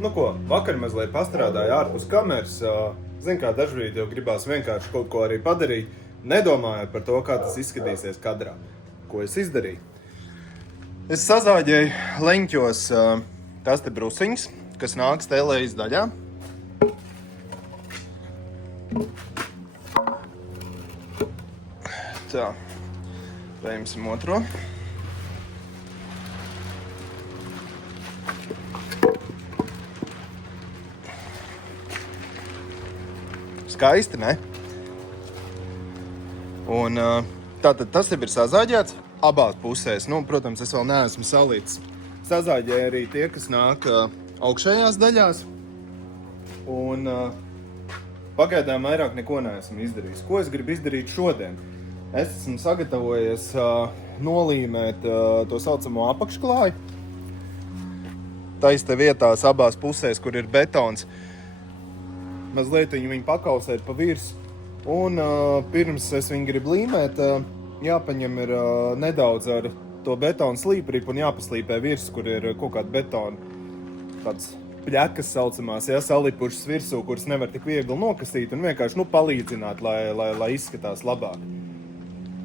Nu ko, vakar mazliet pastrādāju ārpus kameras. Zin kā, dažbrīd jau gribās vienkārši kaut ko arī padarīt, nedomājot par to, kā tas izskatīsies kadrā. Ko es izdarīju? Es sazāģēju leņķos tās te brusiņas, kas nāk stēlējas daļā. Tā, paimsim otro. Skaisti, ne? Un tātad tas jau ir sazāģēts abās pusēs. Nu, protams, es vēl neesmu salīdz. Sazāģēju arī tie, kas nāk augšējās daļās. Un pagaidām vairāk neko neesmu izdarījis. Ko es gribu izdarīt šodien? Es esmu sagatavojies nolīmēt to saucamo apakšklāju. Taista vietās abās pusēs, kur ir betons. Mazliet viņu pakausēt pa virs. Un pirms es viņu gribu līmēt, jāpaņem ir nedaudz ar to betonu slīpripu un jāpaslīpē virs, kur ir kaut kāda betona, tāds pļakas saucamās, salipušas virsū, kuras nevar tik viegli nokasīt un vienkārši palīdzināt, lai izskatās labāk.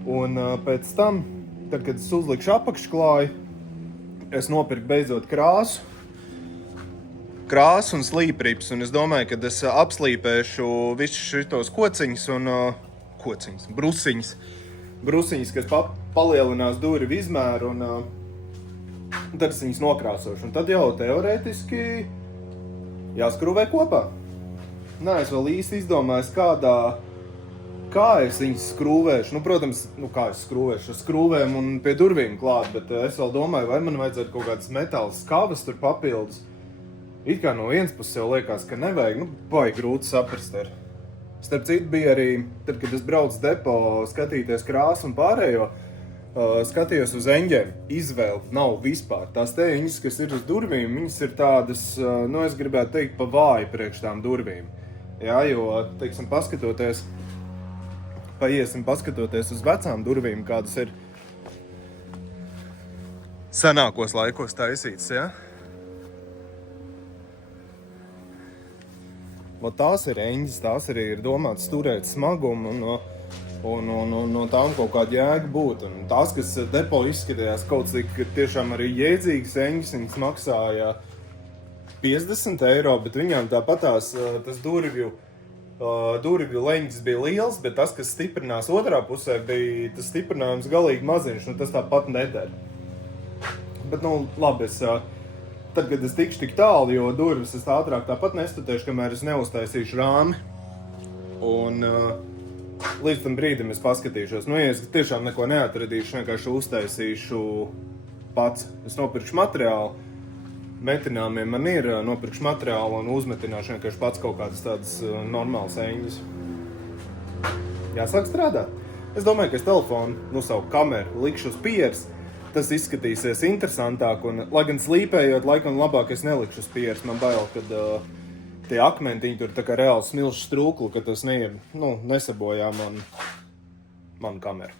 Un pēc tam, tad, kad es uzlikšu apakšklāju, es nopirku beidzot krāsu un slīprips, un es domāju, ka es apslīpēšu visus šitos kociņus un brusiņas, kas palielinās durvju izmēru, un tad es viņas nokrāsošu. Un tad jau teorētiski jāskrūvē kopā. Nē, es vēl īsti izdomājos, kā es viņas skrūvēšu. Nu, protams, kā es skrūvēšu ar skrūvēm un pie durvīm klāt, bet es vēl domāju, vai man vajadzētu kaut kādas metāla skavas tur papildus. It kā no vienas puses jau liekas, ka nevajag, baigi grūti saprast ar. Starp citu bija arī, tad, kad es braucu depo skatīties krāsu un pārējo, skatījos uz eņģēm. Izvēle nav vispār. Tās eņģes, kas ir uz durvīm, viņas ir tādas, es gribētu teikt, pa vāju priekš tām durvīm. Jā, jo, teiksim, paskatoties uz vecām durvīm, kādas ir senākos laikos taisītas, ja? Tās ir eņģes, tās arī ir domātas turēt smagumu un no tām kaut kāda jēga būt. Un tās, kas depo izskatījās kaut cik tiešām arī jēdzīgas eņģes, viņas maksāja 50 eiro, bet viņām tāpatās tas durvju leņķis bija liels, bet tas, kas stiprinās otrā pusē, bija tas stiprinājums galīgi maziņš, tas tāpat neder. Bet, labi, tad, kad es tikšu tik tālu, jo durvis es ātrāk tāpat nestutēšu, kamēr es neuztaisīšu rāmi. Un līdz tam brīdim es paskatīšos. Ja es tiešām neko neatradīšu, vienkārši uztaisīšu pats. Es nopirkšu materiālu. Metināmiem man ir, nopirkšu materiālu un uzmetināšu vienkārši pats kaut kādas tādas normālas eņģes. Jāsāk strādāt. Es domāju, ka es telefonu, savu kameru likšu uz pieres. Tas izskatīsies interesantāk, un, lai gan slīpējot, laikam labāk es nelikšu uz pieres. Man bail, kad tie akmentiņi tur tā kā reāli smilšu strūklu, ka tas nesabojā manu kameru.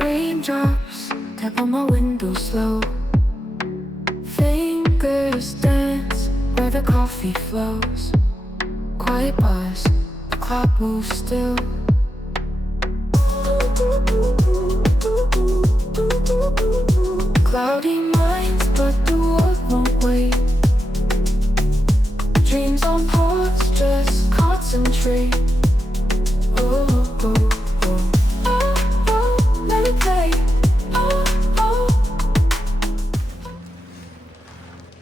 Raindrops tap on my window slow. Fingers dance where the coffee flows. Quiet buzz, the clock moves still. Cloudy minds, but the world won't wait. Dreams on pause, just concentrate. Oh, oh, oh. Oh, oh, let it play. Oh, oh.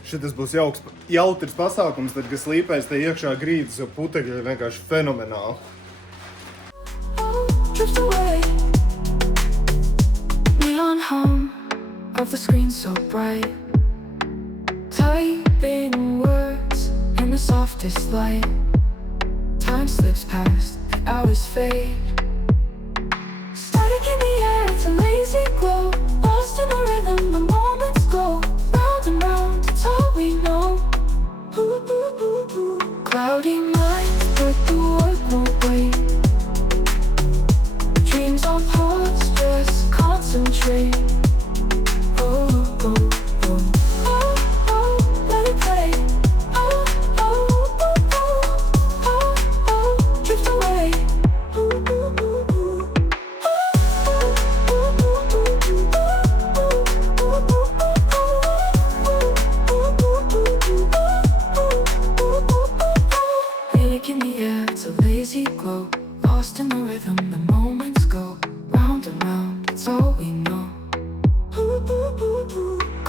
Šitas būs jautrs pasākums, tad, kad slīpēs te iekšā grīdas, jo putekļi ir vienkārši fenomenāli. Drift away. Neon hum of the screen so bright. Typing words in the softest light. Time slips past, hours fade. Static in the air, it's a lazy glow. Lost in a rhythm, the moments go round and round, it's all we know. Ooh, ooh, ooh, ooh. Cloudy minds, but the world won't wait.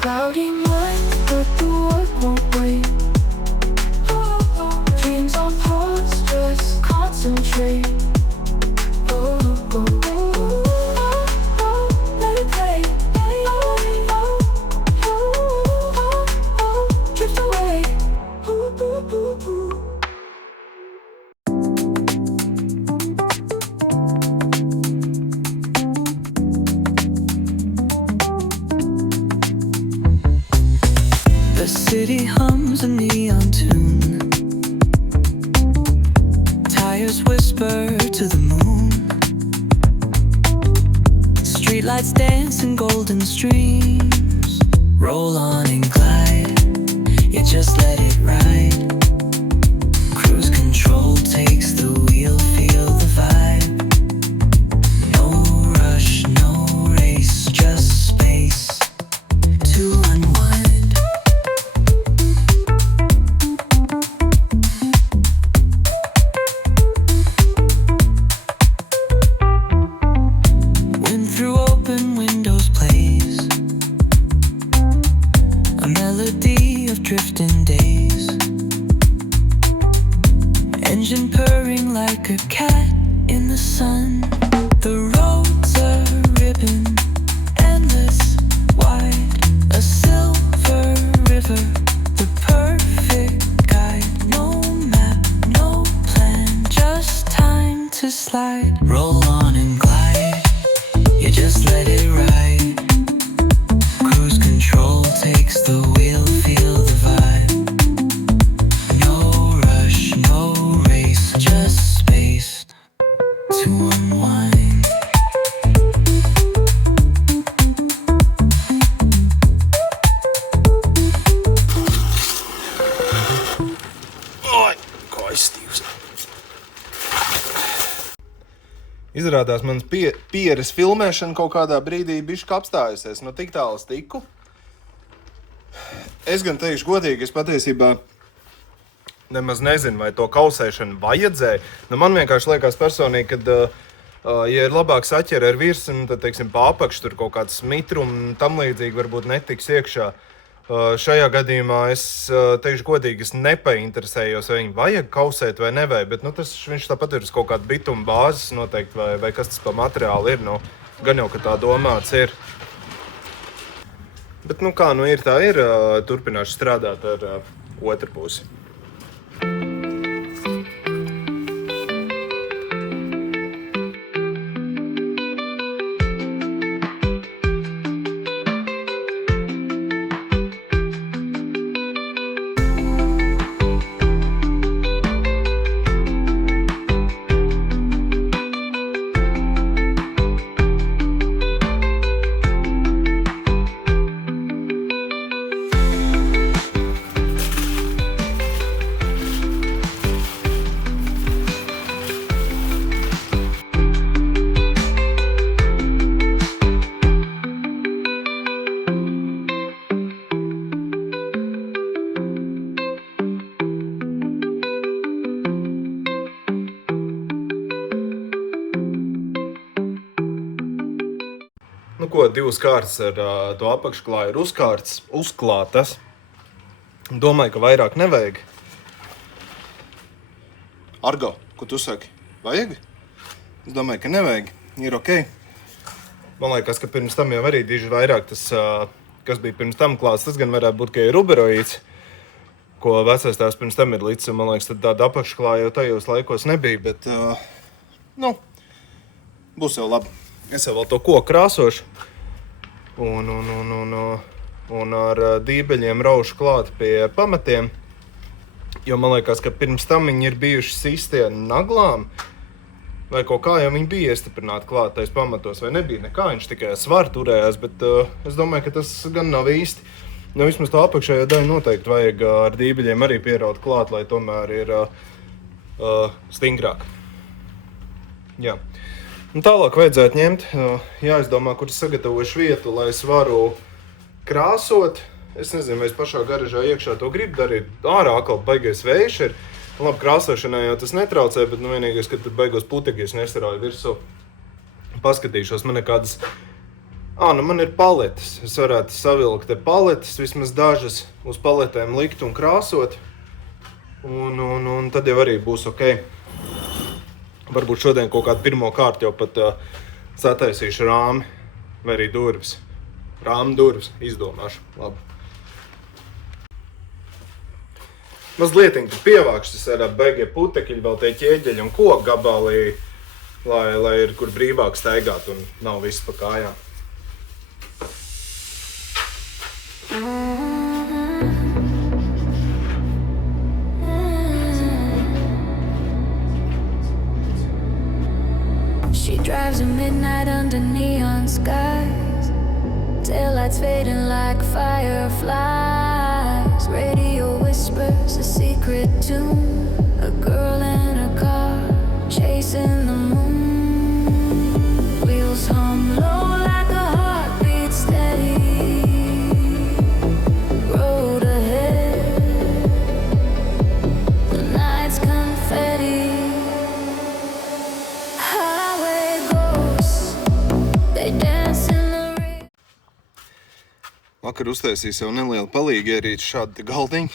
Cloudy mind, but the world won't wait. Dreams on pause, stress, concentrate. Let it play. Drift away. The city hums a neon tune. Tires whisper to the moon. Streetlights dance in golden streams. Roll on and glide. You just let it ride. Cruise control takes the wheel. Feel the vibe. No rush, no race, just space to unwind. Wind through open windows plays a melody of drifting days. Engine purring like a cat in the sun. The roads are ribbon, endless, wide. A silver river, the perfect guide. No map, no plan, just time to slide. Roll on and glide, you just let it ride. Cruise control takes the wheel, feel the vibe. No rush, no race, just space to unwind. Oi, kaistīvs. Izrādās, mans pieres filmēšana kaut kādā brīdī bišķi apstājusies. No tik tālu es tiku. Es gan teikšu godīgi, es patiesībā nemaz nezinu, vai to kausēšanu vajadzēja. Nu, man vienkārši liekas personīgi, kad, ja ir labāk saķer ar virsmu, tad, teiksim, pa apakšu tur kaut kāds mitrums tam līdzīgi varbūt netiks iekšā. Šajā gadījumā es teikšu godīgi, es nepainteresējos, vai viņu vajag kausēt vai nevajag, bet nu, viņš tāpat ir uz kaut kādu bituma bāzes noteikti, vai kas tas pa materiālu ir. Nu, gan jau, ka tā domāts ir. Bet nu kā, nu ir tā ir, turpināšu strādāt ar otru pusi. Nu ko, 2 kārtas ar to apakšklāju ir uzklātas. Domāju, ka vairāk nevajag. Argo, ko tu saki? Vajag? Es domāju, ka nevajag. Ir ok. Man liekas, ka pirms tam jau arī diži vairāk tas, kas bija pirms tam klāts, tas gan varētu būt, ka ir ruberoīds, ko vecais tēvs pirms tam ir līdz. Man liekas, tad tāda apakšklāja jau tajos laikos nebija, bet, nu, būs jau labi. Es jau vēl to koku krāsošu un ar dībeļiem raušu klāt pie pamatiem, jo man liekas, ka pirms tam viņi ir bijuši sisti ar naglām, vai kaut kā jau viņi bija iestiprināti klāt tais pamatos, vai nebija nekā, viņš tikai svaru turējās, bet es domāju, ka tas gan nav īsti. Nu, vismaz tā apakšējā daļa noteikti vajag ar dībeļiem arī pieraut klāt, lai tomēr ir stingrāk. Jā. Un tālāk vajadzētu ņemt, jāizdomā, kur es sagatavošu vietu, lai es varu krāsot. Es nezinu, vai es pašā garažā iekšā to gribu darīt. Ārā atkal baigais vējš ir. Labi, krāsošanai jau tas netraucē, bet nu vienīgais, ka tur baigos putekļus nesarauju virsū. Paskatīšos, man nekādas Nu man ir paletes. Es varētu savilkt te paletes, vismaz dažas uz paletēm likt un krāsot. Un tad jau arī būs ok. Varbūt šodien kaut kādu pirmo kārtu jau pat sataisīšu rāmi vai arī durvis. Rāmu durvis izdomāšu. Labi. Mazlietiņ tur pievākšu, tas ir beigie putekļi, vēl tie ķieģeļi un koku gabali, lai ir kur brīvāk staigāt un nav viss pa kājām. She drives at midnight under neon skies, taillights fading like fireflies. Radio whispers a secret tune, a girl in a car chasing the moon. Wheels hum low like a heartbeat steady. Road ahead, the night's confetti. Highway ghosts, they dance in the rain. Vakar uztaisīju sev nelielu palīgi ierīci šādi galdiņi.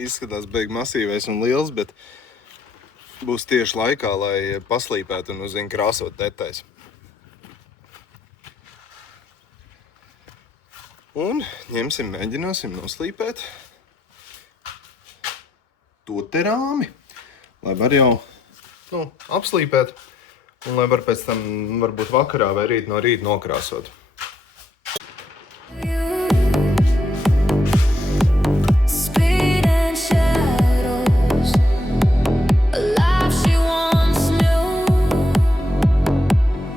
Izskatās beig masīvais un liels, bet būs tieši laikā, lai paslīpētu un uzzinu krāsot detaļas. Un mēģināsim noslīpēt to te rāmi, lai var jau apslīpēt un lai var pēc tam varbūt vakarā vai rīt no rīta nokrāsot. Speed and shadows, a life she once knew.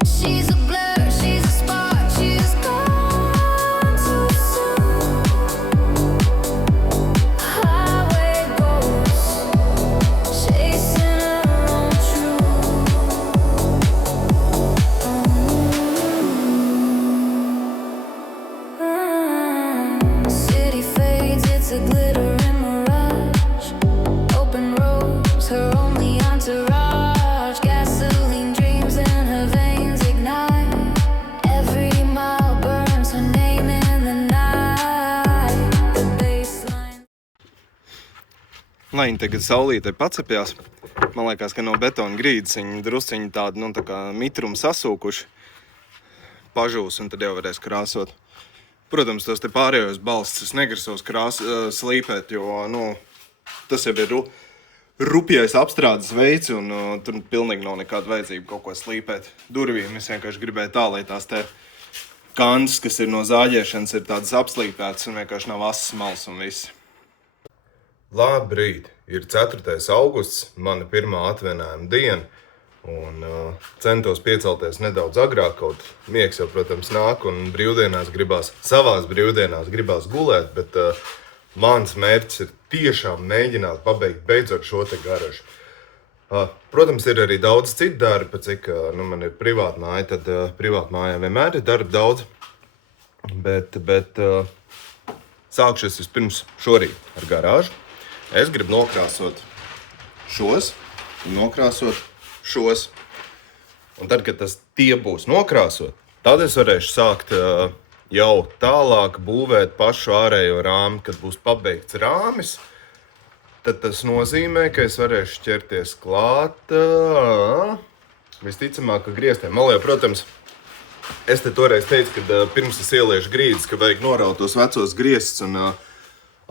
She's a blur, she's a spark, she's gone too soon. Highway ghosts, chasing her own truth. City fades, it's a glittering mirage. Open roads, her only entourage. Gasoline dreams in her veins ignite. Every mile burns her name in the night. The baseline. Lai viņi tagad saulītē pacepjās, man liekas, ka no betona grīdas viņi drusciņi tādi, tā kā mitrumi sasūkuši, pažūs un tad jau varēs krāsot. Protams, tos te pārējos balsts es negrasos slīpēt, jo, tas jau ir rupjais apstrādes veids un tur pilnīgi nav nekāda vajadzība kaut ko slīpēt. Durvīm es vienkārši gribēju tā, lai tās te kantas, kas ir no zāģēšanas, ir tādas apslīpētas un vienkārši nav asas malas un viss. Labrīt! Ir 4. augusts, mana pirmā atvainājuma diena, un centos piecelties nedaudz agrāk, kaut miegs jau, protams, nāk, un savās brīvdienās gribās gulēt, bet mans mērķis ir tiešām mēģināt pabeigt beidzot šo te garažu. Protams, ir arī daudz citu darba, cik man ir privātmāja, tad privātmājā vienmēr ir darba daudz, bet sākšu es vispirms šorīt ar garāžu. Es gribu nokrāsot šos un nokrāsot šos. Un tad, kad tie būs nokrāsot, tad es varēšu sākt jau tālāk būvēt pašu ārējo rāmi. Kad būs pabeigts rāmis, tad tas nozīmē, ka es varēšu ķerties klāt visticamāk, ka griestiem. Man jau, protams, es te toreiz teicu, ka pirms es ieliešu grīdas, ka vajag noraut tos vecos griestus un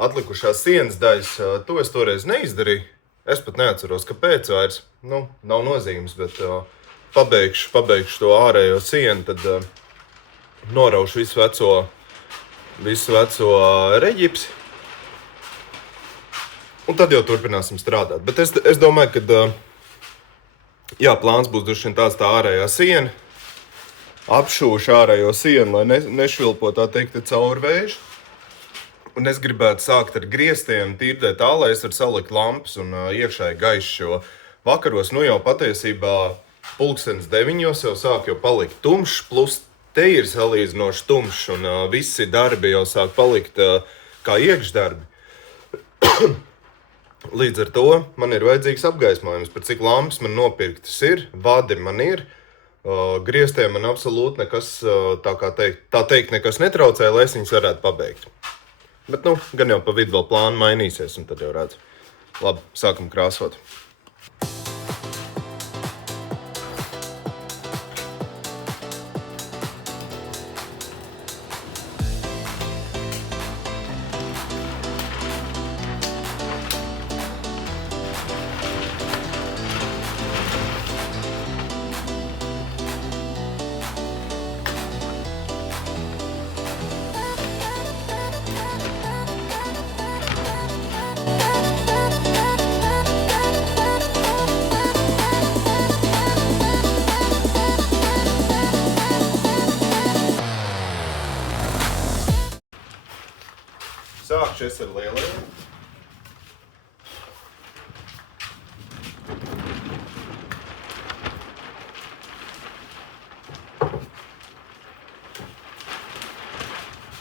atlikušās sienas daļas, to es toreiz neizdarīju. Es pat neatceros, kāpēc vairs. Nav nozīmes, bet pabeigšu to ārējo sienu, tad noraušu visu veco reģipsi. Un tad jau turpināsim strādāt. Bet es domāju, ka plāns būs droši vien tā ārējā siena. Apšūšu ārējo sienu, lai nešvilpo tā teikt cauri vēju. Un es gribētu sākt ar griestiem, tīrdēt tā, lai es varu salikt lampas un iekšēji gaišs, jo vakaros jau patiesībā 8:30 jau sāk palikt tumšs, plus te ir salīdzinoši tumšs un visi darbi jau sāk palikt kā iekšdarbi. Līdz ar to man ir vajadzīgs apgaismojums, par cik lampas man nopirktas ir, vadi man ir, Grieztiem man absolūti nekas, tā teikt, nekas netraucē, lai es viņus varētu pabeigt. Bet, gan jau pa vidu vēl plāni mainīsies, un tad jau redzu. Labi, sākam krāsot. Sākšu es ar lielajiem.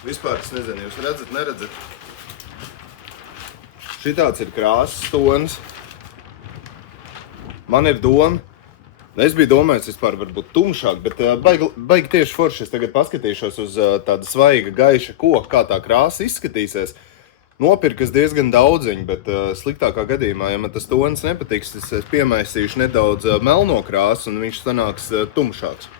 Vispār es nezinu, jūs redzat, neredzat? Šitāds ir krāsas tonis. Man ir doma. Es biju domājis vispār varbūt tumšāk, bet baigi tieši forši. Es tagad paskatīšos uz tāda svaiga, gaiša koka, kā tā krāsa izskatīsies. Nopirkas diezgan daudziņu, bet sliktākā gadījumā, ja man tas tonis nepatiks, es piemaisīšu nedaudz melno krāsu un viņš sanāks tumšāks.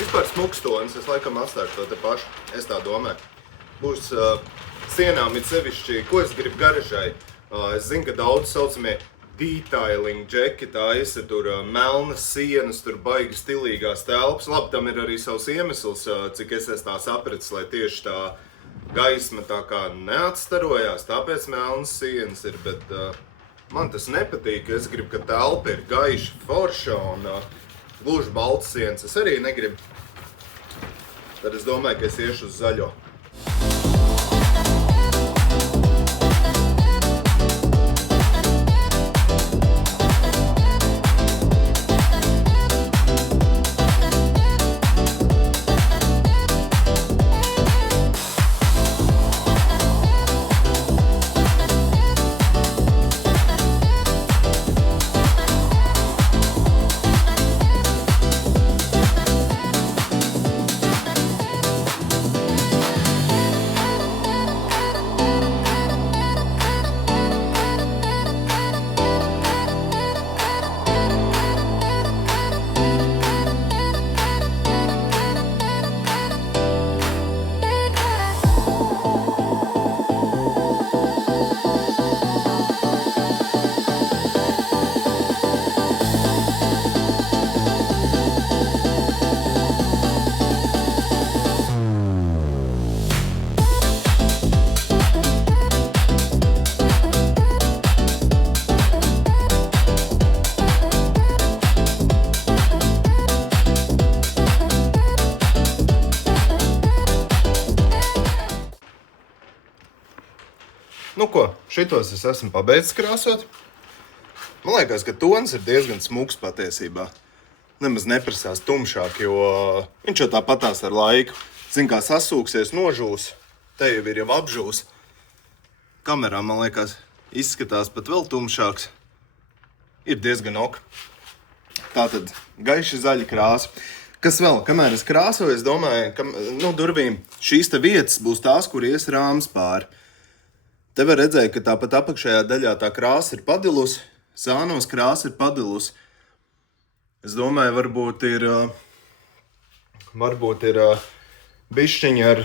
Vispār smuks tonis, es laikam atstāšu to te pašu, es tā domāju. Būs sienām it sevišķi, ko es gribu garažai. Es zinu, ka daudz saucamie detailing džeki taisa, tur melnas sienas, tur baigi stilīgās telpas. Labi, tam ir arī savs iemesls, cik es tā sapratis, lai tieši tā gaisma tā kā neatstarojās, tāpēc melnas sienas ir, bet man tas nepatīk, es gribu, ka telpa ir gaiša, forša un gluži balts sienas. Es arī negribu. Tad es domāju, ka es iešu uz zaļo. Nu ko, šitos es esmu pabeidzis krāsot. Man liekas, ka tonis ir diezgan smuks patiesībā. Nemaz neprasās tumšāk, jo viņš jau tāpatās ar laiku. Zin, kā sasūksies, nožūs, te jau ir apžūs. Kamerā, man liekas, izskatās pat vēl tumšāks. Ir diezgan ok. Tātad gaiši zaļa krāsa. Kas vēl? Kamēr es krāsoju, es domāju, ka durvīm šīs te vietas būs tās, kur ies rāms pāri. Te var redzēt, ka tāpat apakšējā daļā tā krāsa ir padilusi, sānos krāsa ir padilusi. Es domāju, varbūt ir bišķiņi ar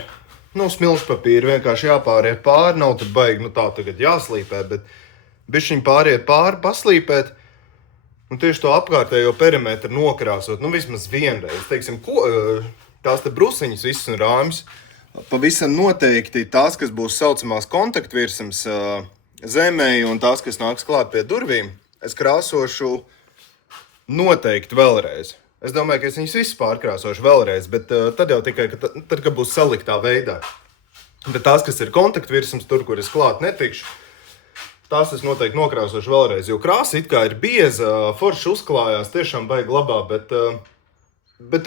smilšpapīru, vienkārši jāpāriet pāri, nav tur baigi, tā tagad jāslīpē, bet bišķiņi pāriet pāri, paslīpēt, un tieši to apkārtējo perimetru nokrāsot, vismaz vienreiz, teiksim, tās te brusiņas visas un rāmis. Pavisam noteikti tās, kas būs saucamās kontaktvirsmas zemē un tās, kas nāks klāt pie durvīm, es krāsošu noteikti vēlreiz. Es domāju, ka es viņus visus pārkrāsošu vēlreiz, bet tad jau tikai, tad, kad būs saliktā veidā. Bet tās, kas ir kontaktvirsmas, tur, kur es klāt netikšu, tās es noteikti nokrāsošu vēlreiz, jo krāsa it kā ir bieza, forši uzklājās, tiešām baigi labā, bet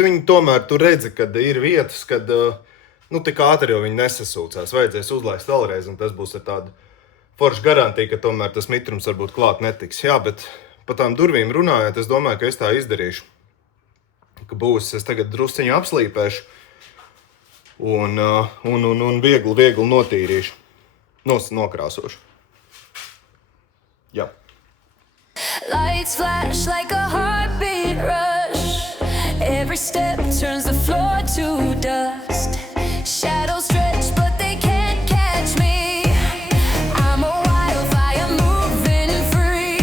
viņi tomēr tu redzi, kad ir vietas, kad tik ātri jau viņi nesasūcās. Vajadzēs uzlaist vēlreiz, un tas būs ar tādu foršu garantiju, ka tomēr tas mitrums varbūt klāt netiks. Jā, bet pa tām durvīm runājot, es domāju, ka es tā izdarīšu. Ka būs, es tagad drusciņu apslīpēšu un viegli notīrīšu, nokrāsošu. Jā. Lights flash like a heartbeat rush. Every step turns the floor to dust. Shadows stretch, but they can't catch me. I'm a wildfire moving free.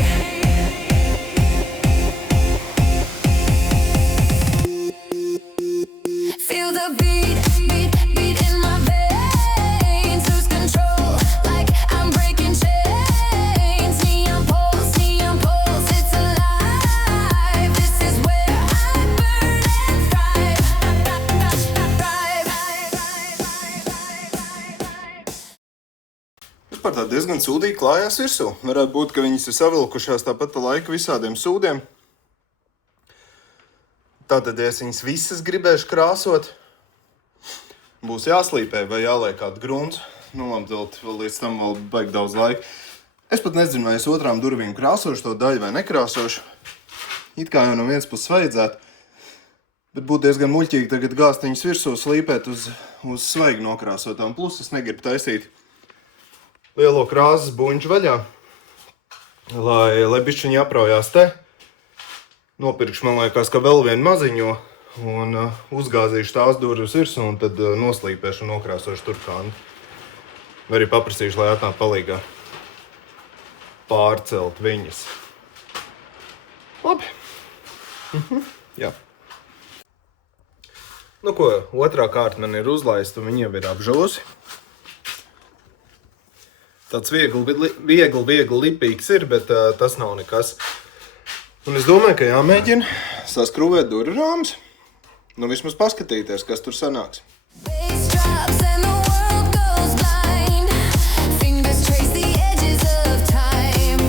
Feel the beat in my veins. Lose control like I'm breaking chains. Neon pulse, it's alive. This is where I burn and thrive. Vispār tā diezgan sūdīgi klājās virsū. Varētu būt, ka viņas ir savilkušās tāpat pa laiku visādiem sūdiem. Tātad, ja es viņas visas gribēšu krāsot, būs jāslīpē vai jāliek kādu grunts. Vēl līdz tam vēl baigi daudz laika. Es pat nezinu, vai es otrām durvīm krāsošu to daļu vai nekrāsošu. It kā jau no vienas puses vajadzētu, bet būtu diezgan muļķīgi tagad gāzt viņas virsū slīpēt uz svaigi nokrāsotām. Plus es negribu taisīt lielo krāsas buņķu vaļā, lai bišķiņi apraujās te. Nopirkšu, man liekas, ka vēl vienu maziņo un uzgāzīšu tās durvis virsū un tad noslīpēšu un nokrāsošu tur kādu. Vai arī paprasīšu, lai atnāk palīgā pārcelt viņas. Labi. Jā. Nu ko, otrā kārta man ir uzlaista un viņa jau ir apžalusi. Tāds viegli lipīgs ir, bet tas nav nekas. Un es domāju, ka jāmēģina saskrūvēt durvju rāmus. Nu vismaz paskatīties, kas tur sanāks. Bass drops and the world goes blind. Fingers trace the edges of time.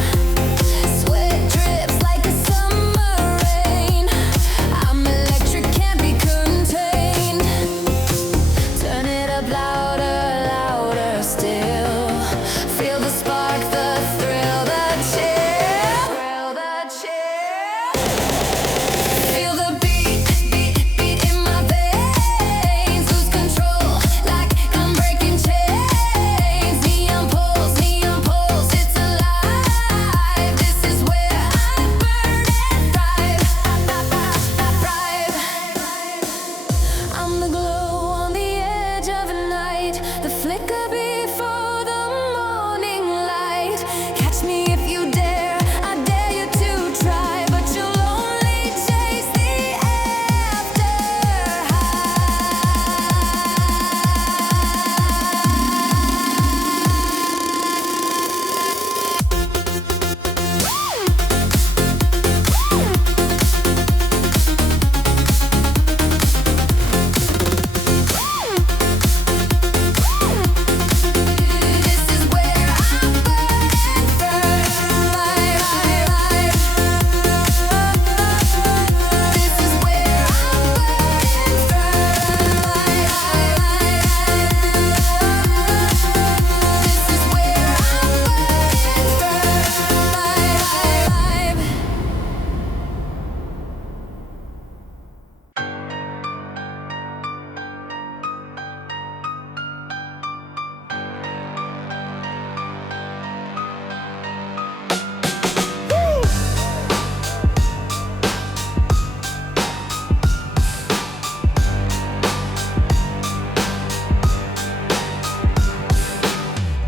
Sweat drips like a summer rain. I'm electric, can't be contained. Turn it up louder, louder still. Feel the spark, the thrill, the chill. Feel the beat in my veins. Lose control like I'm breaking chains. Neon pulse, it's alive. This is where I burn and thrive. I'm the glow on the edge of a night. The flicker before the morning light. Catch me if you dare, I dare you to try. But you'll only chase the after This is where I burn and thrive. This is where I burn and thrive. This is where I burn and thrive.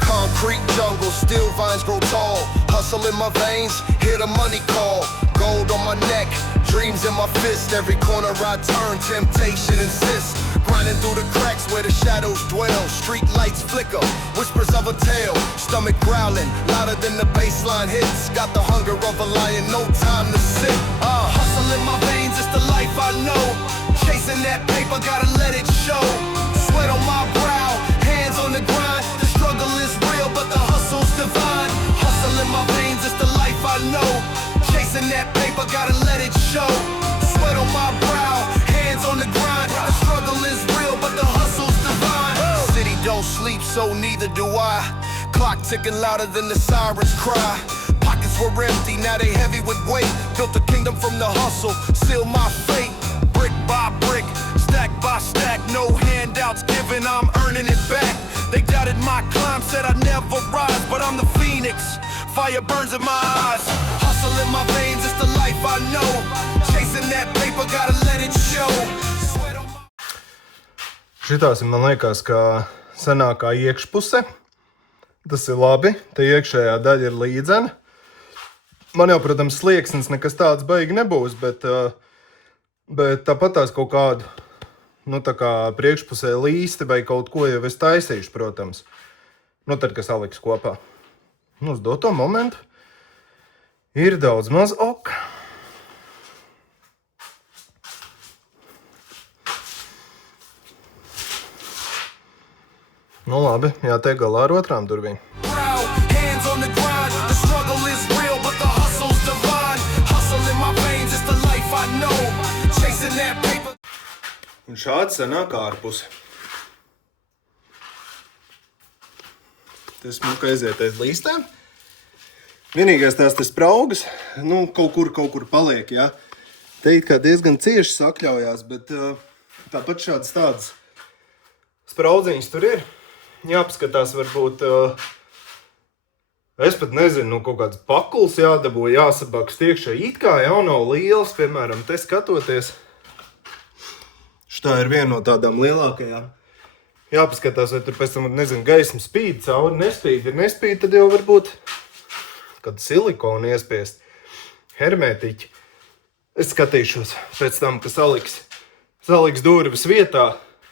Concrete jungle, still vines grow tall. Hustle in my veins, hear the money call. gold on my neck, dreams in my fist. Every corner I turn, temptation insists. Grinding through the cracks where the shadows dwell. Street lights flicker, whispers of a tale. Stomach growling, louder than the baseline hits. Got the hunger of a lion, no time to sit. Hustle in my veins, it's the life I know. Chasing that paper, gotta let it show. Sweat on my brow, hands on the grind. The struggle is real, but the hustle's divine. Hustle in my veins, it's the life I know. Chasing that paper, gotta let it show. Sweat on my brow, hands on the grind. The struggle is real, but the hustle's divine. City don't sleep, so neither do I. Clock ticking louder than the sirens cry. Pockets were empty, now they heavy with weight. Built a kingdom from the hustle, seal my fate. Brick by brick, stack by stack. No handouts given, I'm earning it back. They doubted my climb, said I'd never rise. But I'm the phoenix, fire burns in my eyes. Hustle in my veins, it's the life I know. Chasing that paper, gotta let it show. Sweat on my... Šitās man liekas, ka senākā iekšpuse. Tas ir labi, te iekšējā daļa ir līdzena. Man jau, protams, slieksnis nekas tāds baigi nebūs, bet tāpat tās kaut kādu, tā kā priekšpusē līsti vai kaut ko jau es taisīšu, protams. Tad, kas saliks kopā. Uz doto momentu ir daudz maz ok. Labi, jātiek galā ar otrām durvīm. Un šādi sanāk ārpus. Tas smuka aiziet aiz līstēm. Vienīgais tās spraugas, kaut kur paliek, jā. Te it kā diezgan cieši sakļaujās, bet tāpat šādas tādas spraudziņas tur ir. Jāpaskatās varbūt, es pat nezinu, kaut kāds pakuls jādabū, jāsabakst iekšā. It kā jau nav liels, piemēram, te skatoties. Šitā ir viena no tādām lielākajām. Jāpaskatās, vai tur pēc tam, nezinu, gaisma spīd cauri, nespīd. Ja nespīd, tad jau varbūt kādu silikonu iespiest. Hermētiķi. Es skatīšos pēc tam, ka saliks durvis vietā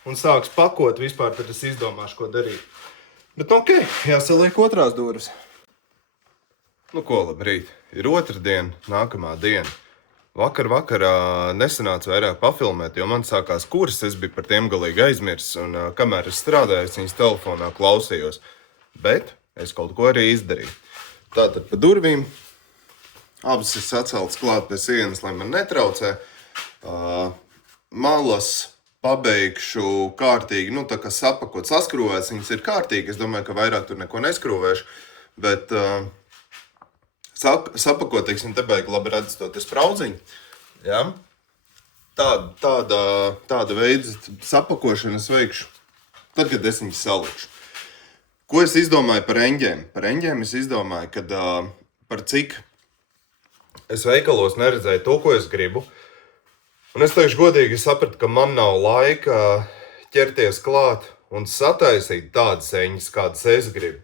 un sāks pakot vispār, tad es izdomāšu, ko darīt. Bet ok, jāsaliek otrās durvis. Ko, labrīt. Ir otrdiena, nākamā diena. Vakarā nesanāca vairāk pafilmēt, jo man sākās kurs, es biju par tiem galīgi aizmirsis, un kamēr es strādāju, es viņas telefonā klausījos. Bet es kaut ko arī izdarīju. Tātad pa durvīm, abas es atceltas klāt pie sienas, lai man netraucē. Malas pabeigšu kārtīgi, tā kā sapakot, saskrūvēts, viņas ir kārtīgi, es domāju, ka vairāk tur neko neskrūvēšu, bet... Sapakot, teiksim, te baigi labi redz to spraudziņu. Ja? Tāda veida sapakošanu es veikšu, tad, kad es viņus salikšu. Ko es izdomāju par eņģēm? Par eņģēm es izdomāju, kad par cik es veikalos neredzēju to, ko es gribu. Un es teikšu godīgi, sapratu, ka man nav laika ķerties klāt un sataisīt tādas eņģes, kādas es gribu.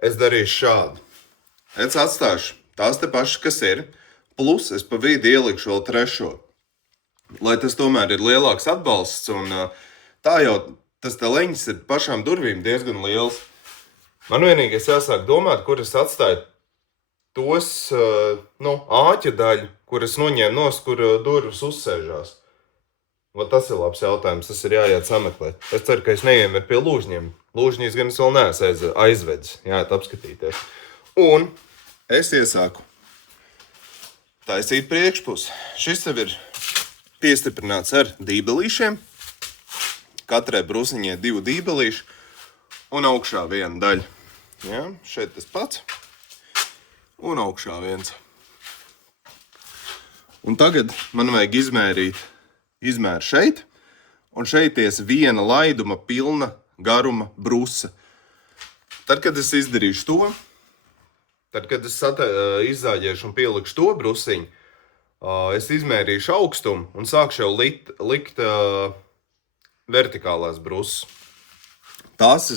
Es darīšu šādu. Es atstāšu tās te pašas, kas ir, plus es pa vidu ielikšu vēl trešo. Lai tas tomēr ir lielāks atbalsts, un tā jau tas te leņķis ir pašām durvīm diezgan liels. Man vienīgais jāsāk domāt, kur es atstāju tos, āķa daļu, kur es noņēmu nost, kur durvis uzsēžās. Tas ir labs jautājums, tas ir jāiet sameklēt. Es ceru, ka es neiemeru pie lūžņiem. Lūžņīs gan es vēl neesmu aizvedis, jāiet apskatīties. Un es iesāku taisīt priekšpusi. Šis jau ir piestiprināts ar dībelīšiem. Katrai brusiņai 2 dībelīši un augšā viena daļa. Ja, šeit tas pats. Un augšā viens. Un tagad man vajag izmēru šeit. Un šeit ies viena laiduma pilna garuma brusa. Tad, kad es izdarīšu to, tad, kad es izzāģēšu un pielikšu to brusiņu, es izmērīšu augstumu un sākšu jau likt vertikālās brusas. Tās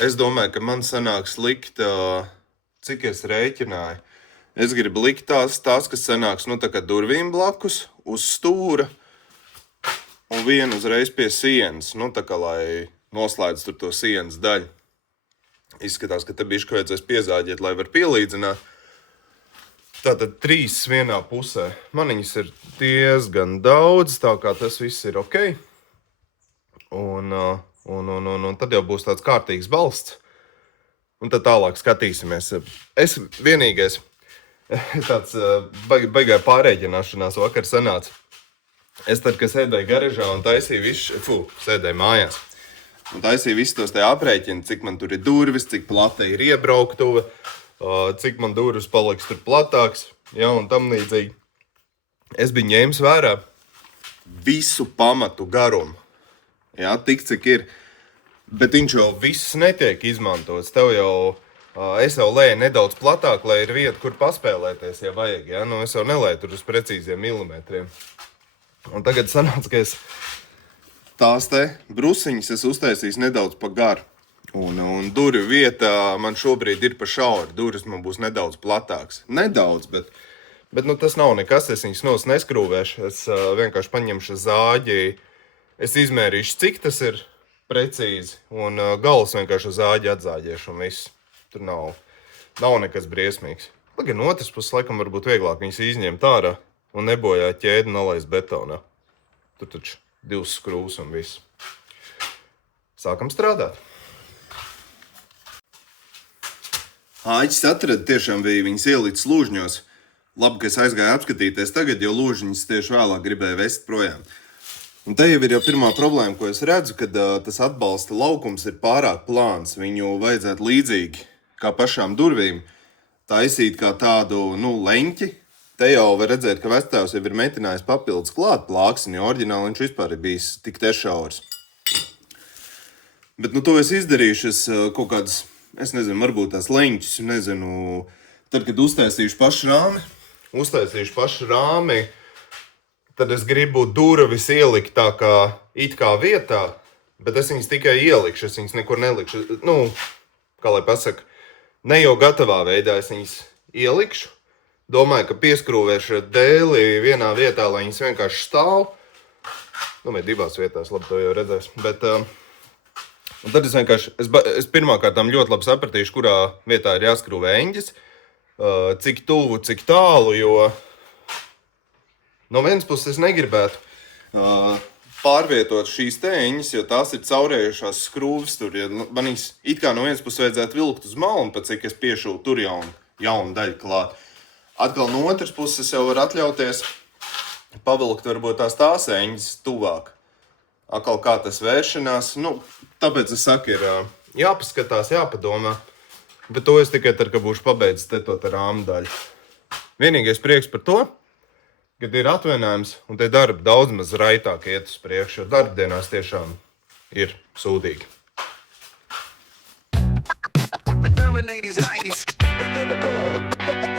es domāju, ka man sanāks likt, cik es rēķināju. Es gribu likt tās, kas sanāks, nu, tā kā durvīm blakus, uz stūra, un vienu uzreiz pie sienas, nu, tā kā, lai noslēdz tur to sienas daļu. Izskatās, ka te bišķi vajadzēs piezāģēt, lai var pielīdzināt. Tātad 3 vienā pusē. Maniņas ir diezgan daudz, tā kā tas viss ir ok. Un tad jau būs tāds kārtīgs balsts. Un tad tālāk skatīsimies. Es vienīgais, tāds baigā pārēķināšanās vakar sanāca. Es tad, kad sēdēju garažā un sēdēju mājās. Un taisīju visus tos te aprēķini, cik man tur ir durvis, cik plata ir iebrauktuve, cik man durvis paliks tur platāks, ja, un tam līdzīgi. Es biju ņēmis vērā visu pamatu garumu, ja, tik cik ir. Bet viņš jau viss netiek izmantots. Es jau lēju nedaudz platāk, lai ir vieta, kur paspēlēties, ja vajag. Ja? Nu, es jau nelēju tur uz precīziem milimetriem. Un tagad sanāca, ka es tās te brusiņas es uztaisīju nedaudz pa garu. Un durvju vieta man šobrīd ir pa šauri. Durvis man būs nedaudz platāks. Nedaudz, bet nu, tas nav nekas. Es viņas nos neskrūvēšu. Es vienkārši paņemšu zāģi. Es izmērīšu, cik tas ir precīzi. Un galus vienkārši uz zāģi atzāģiešu un viss. Tur nav nekas briesmīgs. Lai gan otrs puses laikam varbūt vieglāk viņas izņemt ārā un nebojāt ķēdi un nalaist betonā. Tur taču 2 skrūvas un viss. Sākam strādāt. Āķis atrada, tiešām bija viņas ielicis lūžņos. Labi, ka es aizgāju apskatīties tagad, jo lūžņas tieši vēlāk gribēju vest projām. Un te jau ir pirmā problēma, ko es redzu, kad tas atbalsta laukums ir pārāk plāns. Viņu vajadzētu līdzīgi kā pašām durvīm taisīt kā tādu, leņķi. Te jau var redzēt, ka vectēvs jau ir metinājis papildus klāt plāksni, jo oriģināli viņš vispār ir bijis tik tešaurs. Bet, to es izdarīšu, es kaut kādas, es nezinu, varbūt tās leņķus, nezinu, tad, kad uztaisīšu pašu rāmi, tad es gribu durvis ielikt tā kā it kā vietā, bet es viņas tikai ielikšu, es viņas nekur nelikšu. Kā lai pasaka, ne jau gatavā veidā es viņas ielikšu. Domāju, ka pieskrūvēšu dēli vienā vietā, lai viņas vienkārši stāv. Vai 2 vietās, labi, to jau redzēs. Bet tad es pirmkārtām ļoti labi sapratīšu, kurā vietā ir jāskrūvē eņģis, cik tuvu, cik tālu, jo no vienas puses es negribētu pārvietot šīs eņģis, jo tās ir caurējušās skrūves tur. Ja man viņas it kā no vienas puses vajadzētu vilkt uz malu, pat cik es piešūtu tur jaunu daļu klāt. Atkal no otras puses jau var atļauties pavilkt varbūt tās eņģis tuvāk. Atkal kā tas vēršanās. Tāpēc es saku, ir jāpaskatās, jāpadomā. Bet to es tikai tad, kad būšu pabeidzis te to rāmu daļu. Vienīgais prieks par to, kad ir atvainājums un te darbi daudz maz raitāk iet uz priekšu, jo darbdienās tiešām ir sūdīgi. The 80s, 90s.